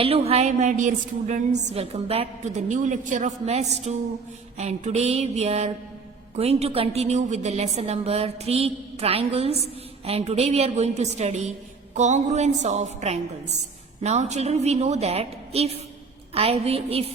Hello, hi my dear students, welcome back to the new lecture of Maths 2, and today we are going to continue with the lesson number 3, triangles, and today we are going to study congruence of triangles. Now children, we know that if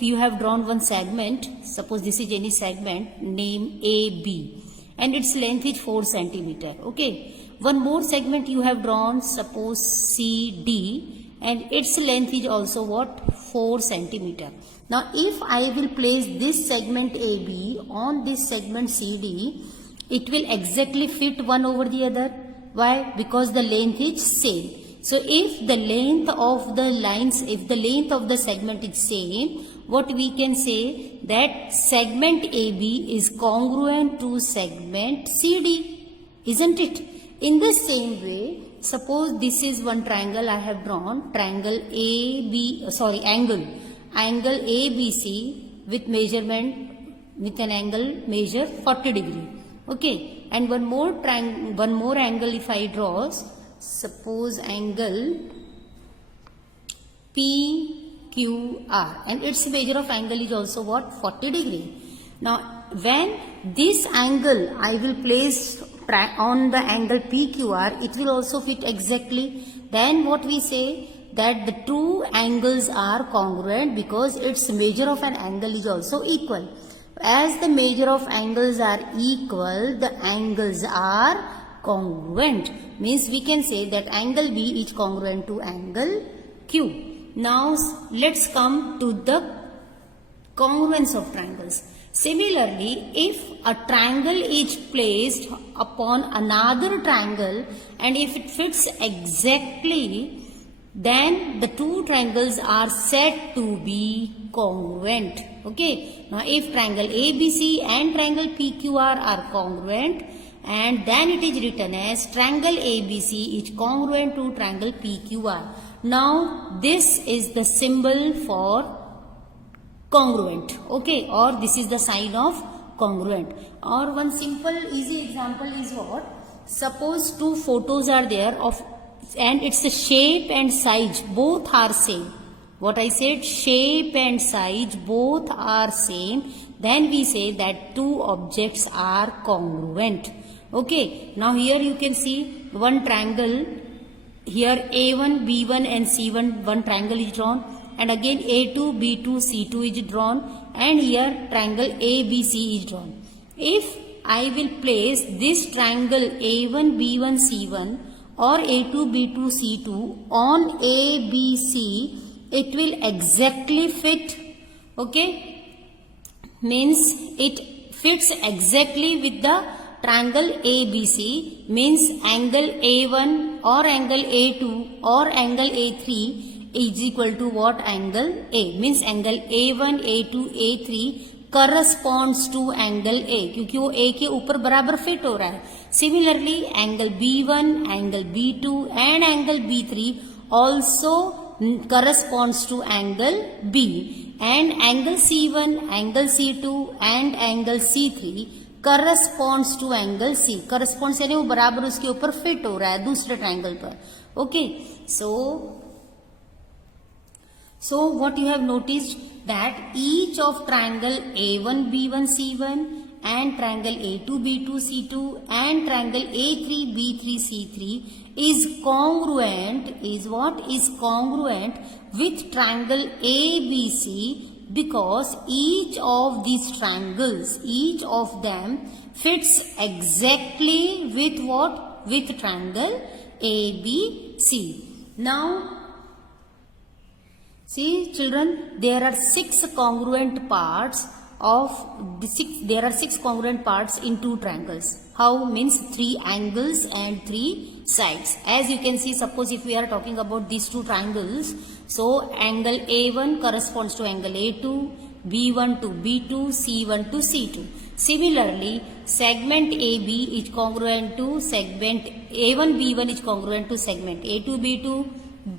you have drawn one segment, suppose this is any segment, name AB, and its length is 4 centimeter, okay. One more segment you have drawn, suppose CD, and its length is also what? 4 centimeter. Now if I will place this segment AB on this segment CD, it will exactly fit one over the other. Why? Because the length is same. So if the length of the lines, if the length of the segment is same, what we can say that segment AB is congruent to segment CD, isn't it? In the same way, suppose this is one triangle I have drawn, triangle angle ABC with measurement, with an angle measure 40 degree. Okay, and one more angle if I draw, suppose angle PQR, and its measure of angle is also what? 40 degree. Now when this angle I will place on the angle PQR, it will also fit exactly. Then what we say that the two angles are congruent because its measure of an angle is also equal. As the measure of angles are equal, the angles are congruent. Means we can say that angle B is congruent to angle Q. Now let's come to the congruence of triangles. Similarly, if a triangle is placed upon another triangle and if it fits exactly, then the two triangles are said to be congruent. Okay. Now, if triangle ABC and triangle PQR are congruent, and then it is written as triangle ABC is congruent to triangle PQR. Now, this is the symbol for congruent, okay, or this is the sign of congruent. Or one simple easy example is what? Suppose two photos are there of, and its shape and size both are same. What I said, shape and size both are same, then we say that two objects are congruent. Okay, now here you can see one triangle, here A1, B1 and C1, one triangle is drawn. And again A2, B2, C2 is drawn, and here triangle ABC is drawn. If I will place this triangle A1, B1, C1 or A2, B2, C2 on ABC, it will exactly fit. Okay, means it fits exactly with the triangle ABC, means angle A1 or angle A2 or angle A3 is equal to what? Angle A. Means angle A1, A2, A3 corresponds to angle A, क्योंकि वो A के ऊपर बराबर fit हो रहा है. Similarly, angle B1, angle B2 and angle B3 also corresponds to angle B, and angle C1, angle C2 and angle C3 corresponds to angle C. Corresponds यानी वो बराबर उसके ऊपर फिट हो रहा है दूसरे ट्रायंगल पर. Okay, so what you have noticed that each of triangle A1, B1, C1 and triangle A2, B2, C2 and triangle A3, B3, C3 is congruent, is what? Is congruent with triangle ABC, because each of these triangles, each of them fits exactly with what? With triangle ABC. Now, see children, there are six congruent parts in two triangles. How? Means three angles and three sides. As you can see, suppose if we are talking about these two triangles, so angle A1 corresponds to angle A2, B1 to B2, C1 to C2. Similarly, segment AB is congruent to segment A1, B1 is congruent to segment A2, B2,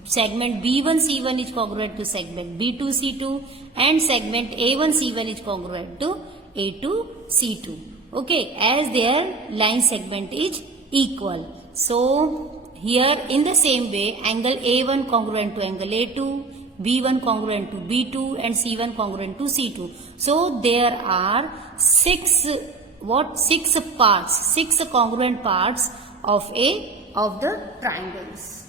segment B1, C1 is congruent to segment B2, C2, and segment A1, C1 is congruent to A2, C2. Okay, as their line segment is equal. So, here in the same way, angle A1 congruent to angle A2, B1 congruent to B2 and C1 congruent to C2. So there are six congruent parts of the triangles.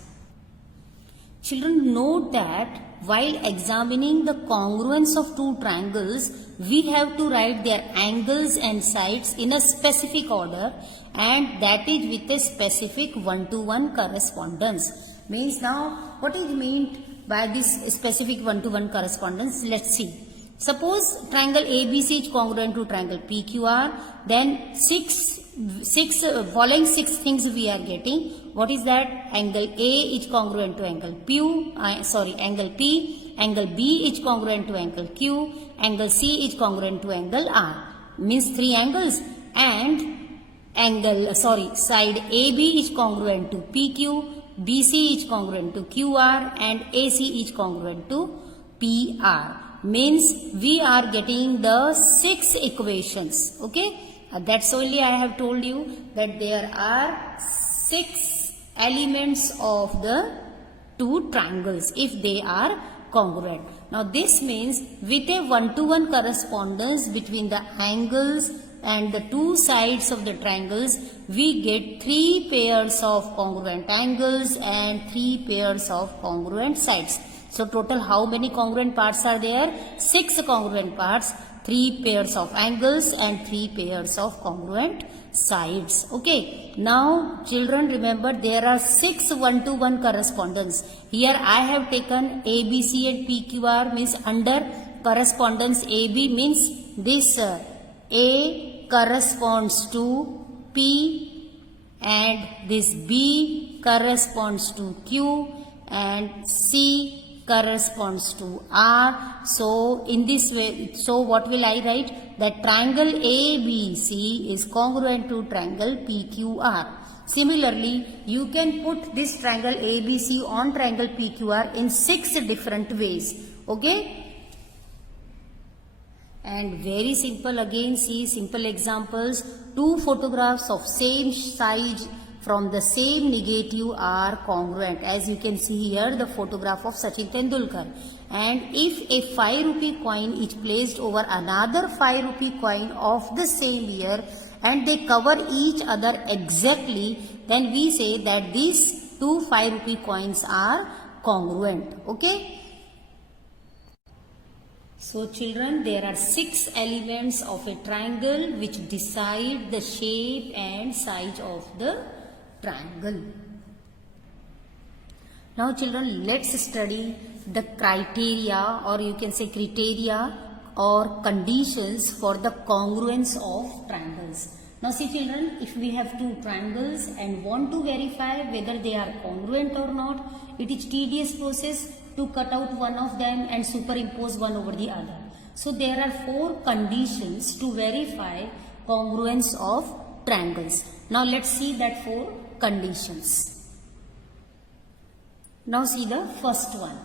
Children, note that while examining the congruence of two triangles, we have to write their angles and sides in a specific order, and that is with a specific one-to-one correspondence. Means now, what is meant by this specific one-to-one correspondence? Let's see. Suppose triangle ABC is congruent to triangle PQR, then following six things we are getting. What is that? Angle A is congruent to angle P, angle B is congruent to angle Q, angle C is congruent to angle R. Means three angles, and side AB is congruent to PQ, BC is congruent to QR, and AC is congruent to PR. Means we are getting the six equations. Okay, that's only I have told you that there are six elements of the two triangles if they are congruent. Now this means with a one-to-one correspondence between the angles and the two sides of the triangles, we get three pairs of congruent angles and three pairs of congruent sides. So total how many congruent parts are there? Six congruent parts, three pairs of angles and three pairs of congruent sides. Okay. Now children, remember there are six one-to-one correspondence. Here I have taken ABC and PQR, means under correspondence AB means this A corresponds to P and this B corresponds to Q and C corresponds to R. So in this way, so what will I write? That triangle ABC is congruent to triangle PQR. Similarly, you can put this triangle ABC on triangle PQR in six different ways. Okay? And very simple, again see simple examples. Two photographs of same size from the same negative are congruent. As you can see here, the photograph of Sachin Tendulkar. And if a 5 rupee coin is placed over another 5 rupee coin of the same year and they cover each other exactly, then we say that these two 5 rupee coins are congruent. Okay? So children, there are six elements of a triangle which decide the shape and size of the triangle. Now children, let's study the criteria, or you can say criteria or conditions for the congruence of triangles. Now see children, if we have two triangles and want to verify whether they are congruent or not, it is tedious process to cut out one of them and superimpose one over the other. So there are four conditions to verify congruence of triangles. Now let's see that four conditions. Now see the first one.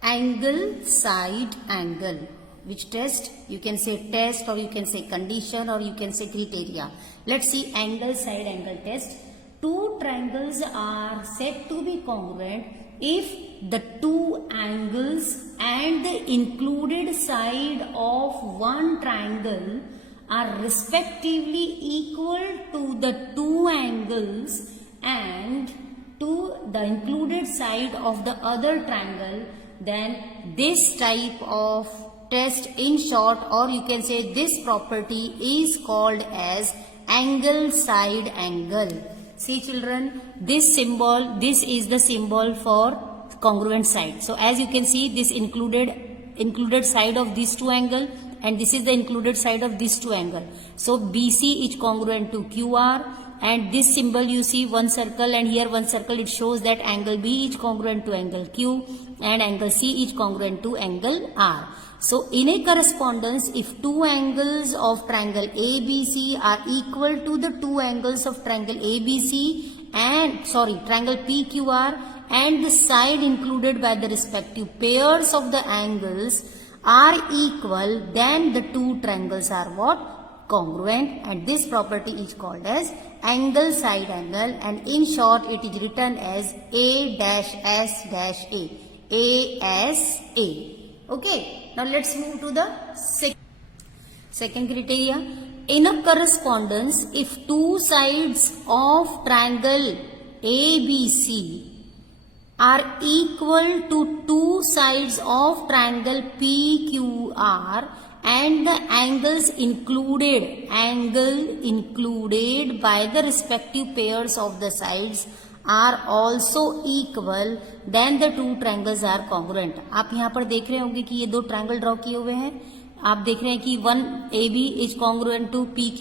Angle, side, angle. Which test? You can say test, or you can say condition, or you can say criteria. Let's see angle, side, angle test. Two triangles are said to be congruent if the two angles and the included side of one triangle are respectively equal to the two angles and to the included side of the other triangle. Then this type of test, in short, or you can say this property, is called as angle side angle. See children, this symbol, this is the symbol for congruent side. So as you can see, this included side of these two angle, and this is the included side of these two angle. So BC is congruent to QR, and this symbol you see one circle and here one circle, it shows that angle B is congruent to angle Q and angle C is congruent to angle R. So in a correspondence, if two angles of triangle ABC are equal to the two angles of triangle ABC and triangle PQR, and the side included by the respective pairs of the angles are equal, then the two triangles are what? Congruent, and this property is called as angle side angle, and in short it is written as A-S-A. ASA. Okay, now let's move to the second criteria. In a correspondence, if two sides of triangle ABC are equal to two sides of triangle PQR and the angles included by the respective pairs of the sides are also equal, then the two triangles are congruent. आप यहाँ पर देख रहे होंगे कि ये दो triangle draw किए हुए हैं. आप देख रहे हैं कि one AB is congruent to PQ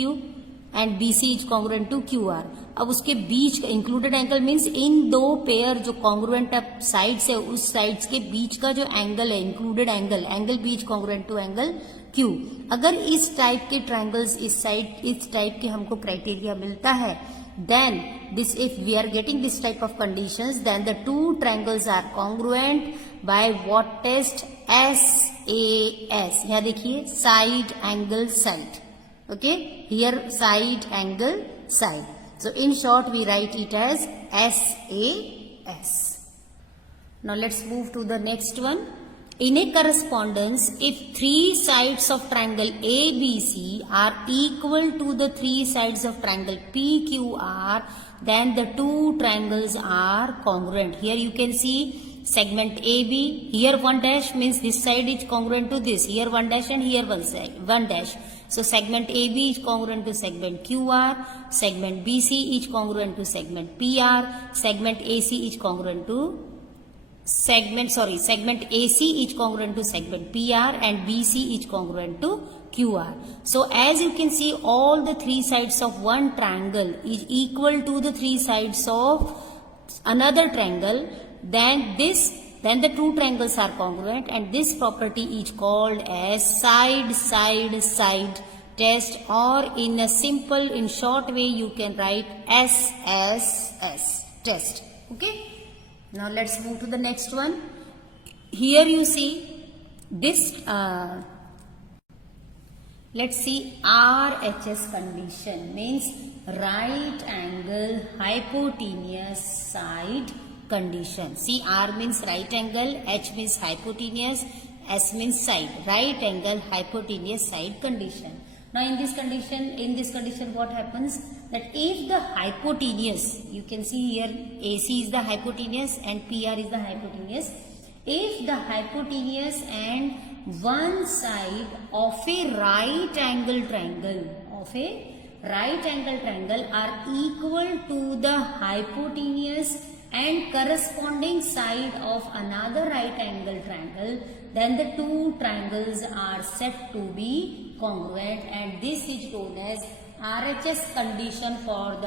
and BC is congruent to QR. अब उसके बीच का इंक्लूडेड एंगल मीन्स इन दो पेयर जो कॉन्ग्रुएंट साइड्स है उस साइड्स के बीच का जो एंगल है included angle B is congruent to angle Q. अगर इस टाइप के ट्रायंगल्स इस टाइप के हमको क्राइटेरिया मिलता है, then this if we are getting this type of conditions, then the two triangles are congruent by what test? SAS. यहाँ देखिए side angle side. Okay, here side angle side. So in short we write it as SAS. Now let's move to the next one. In a correspondence, if three sides of triangle ABC are equal to the three sides of triangle PQR, then the two triangles are congruent. Here you can see segment AB. Here one dash means this side is congruent to this. Here one dash and here one dash. So segment AB is congruent to segment QR. Segment BC is congruent to segment PR. Segment AC is congruent to segment AC is congruent to segment PR and BC is congruent to QR. So as you can see, all the three sides of one triangle is equal to the three sides of another triangle. Then the two triangles are congruent, and this property is called as side test, or in short way you can write SSS test. Okay. Now let's move to the next one. Here you see this, let's see RHS condition means right angle hypotenuse side condition. See, R means right angle, H means hypotenuse, S means side. Right angle hypotenuse side condition. Now in this condition what happens, that if the hypotenuse, you can see here AC is the hypotenuse and PR is the hypotenuse. If the hypotenuse and one side of a right angle triangle are equal to the hypotenuse and corresponding side of another right angle triangle, then the two triangles are said to be congruent, and this is known as RHS condition for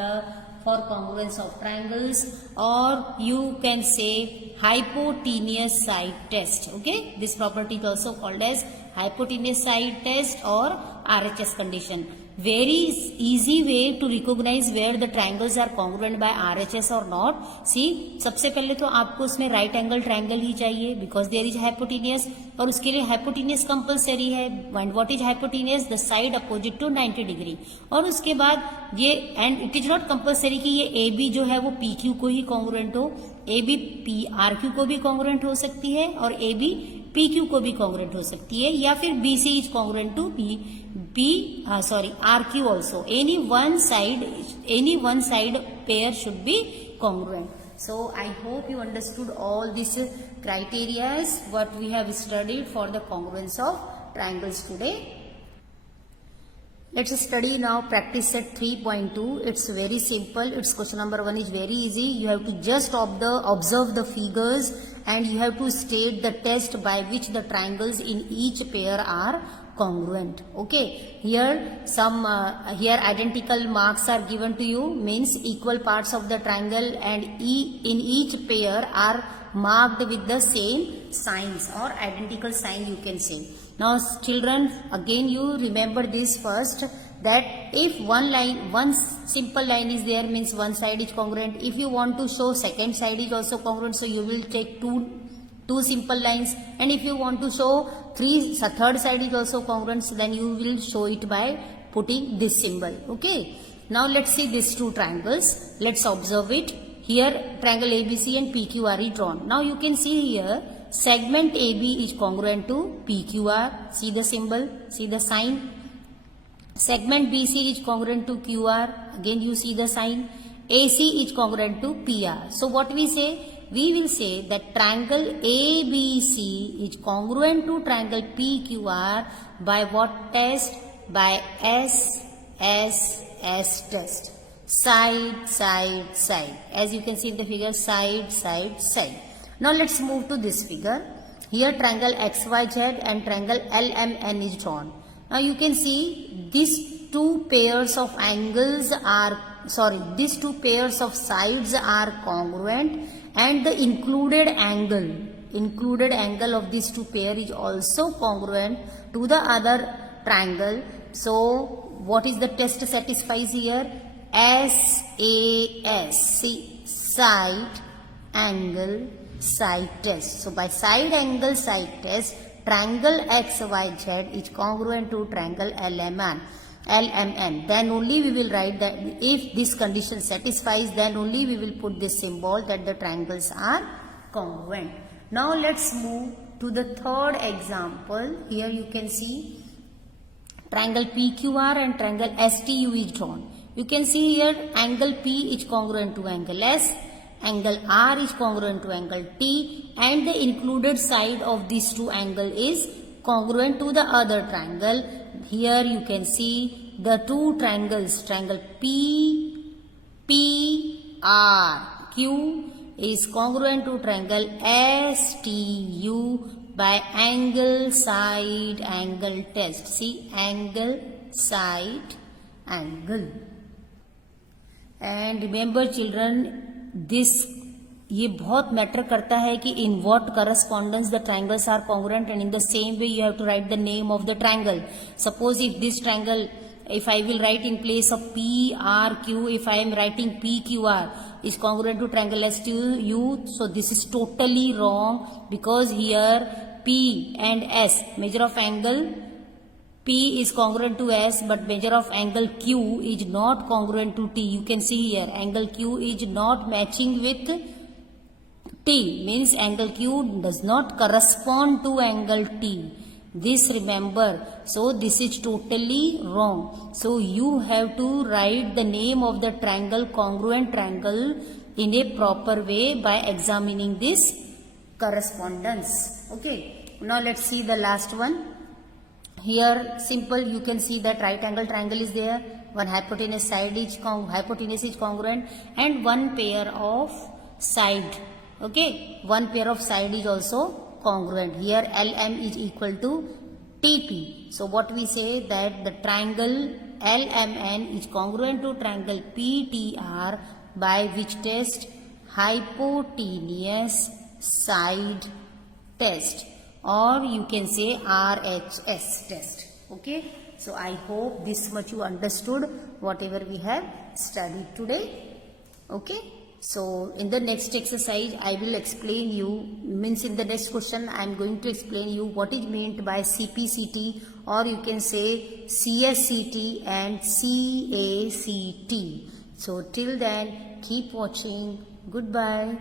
congruence of triangles, or you can say hypotenuse side test. Okay, this property is also called as hypotenuse side test or RHS condition. Very easy way to recognize where the triangles are congruent by RHS or not. See, सबसे पहले तो आपको उसमें right angle triangle ही चाहिए because there is hypotenuse, और उसके लिए hypotenuse compulsory है. And what is hypotenuse? The side opposite to 90 degree. और उसके बाद ये, and it is not compulsory कि ये AB जो है वो PQ को ही congruent हो. AB RQ को भी congruent हो सकती है और AB PQ को भी congruent हो सकती है, या फिर BC is congruent to RQ also. Any one side pair should be congruent. So I hope you understood all these criteria what we have studied for the congruence of triangles today. Let's study now practice set 3.2. It's very simple. Its question number 1 is very easy. You have to just observe the figures and you have to state the test by which the triangles in each pair are congruent. Okay, here here identical marks are given to you, means equal parts of the triangle, and in each pair are marked with the same signs or identical sign, you can say. Now children, again you remember this first, that if one simple line is there, means one side is congruent. If you want to show second side is also congruent, so you will take two simple lines, and if you want to show third side is also congruent, so then you will show it by putting this symbol. Okay, now let's see these two triangles. Let's observe it. Here triangle ABC and PQ are drawn. Now you can see here segment AB is congruent to PQR. See the symbol, see the sign. Segment BC is congruent to QR. Again you see the sign. AC is congruent to PR. So what we say? We will say that triangle ABC is congruent to triangle PQR by what test? By S test. Side, side, side. As you can see in the figure, side, side, side. Now let's move to this figure. Here triangle XYZ and triangle LMN is drawn. Now you can see these two pairs of sides are congruent, and the included angle of these two pair is also congruent to the other triangle. So what is the test satisfies here? SAS. See, side angle side test. So by side angle side test, triangle XYZ is congruent to triangle LMN. Then only we will write that if this condition satisfies, then only we will put this symbol that the triangles are congruent. Now let's move to the third example. Here you can see triangle PQR and triangle STU is drawn. You can see here angle P is congruent to angle S, angle R is congruent to angle T, and the included side of these two angle is congruent to the other triangle. Here you can see the two triangles, triangle PPRQ is congruent to triangle STU by angle side angle test. See, angle side angle. And remember children, this ये बहुत matter करता है कि in what correspondence the triangles are congruent, and in the same way you have to write the name of the triangle. Suppose if this triangle, if I will write in place of PRQ, if I am writing PQR is congruent to triangle STU, so this is totally wrong, because here P and S, measure of angle P is congruent to S, but measure of angle Q is not congruent to T. You can see here angle Q is not matching with T, means angle Q does not correspond to angle T. This remember, so this is totally wrong. So you have to write the name of the triangle, congruent triangle, in a proper way by examining this correspondence. Okay, now let's see the last one. Here simple, you can see that right angle triangle is there, one hypotenuse is congruent, and one pair of side. Okay, one pair of side is also congruent. Here LM is equal to TP. So what we say that the triangle LMN is congruent to triangle PTR by which test? Hypotenuse side test, or you can say RHS test. Okay, so I hope this much you understood whatever we have studied today. Okay, so in the next exercise I will explain you, means in the next question I am going to explain you what is meant by CPCT, or you can say CSCT and CACT. So till then keep watching. Goodbye.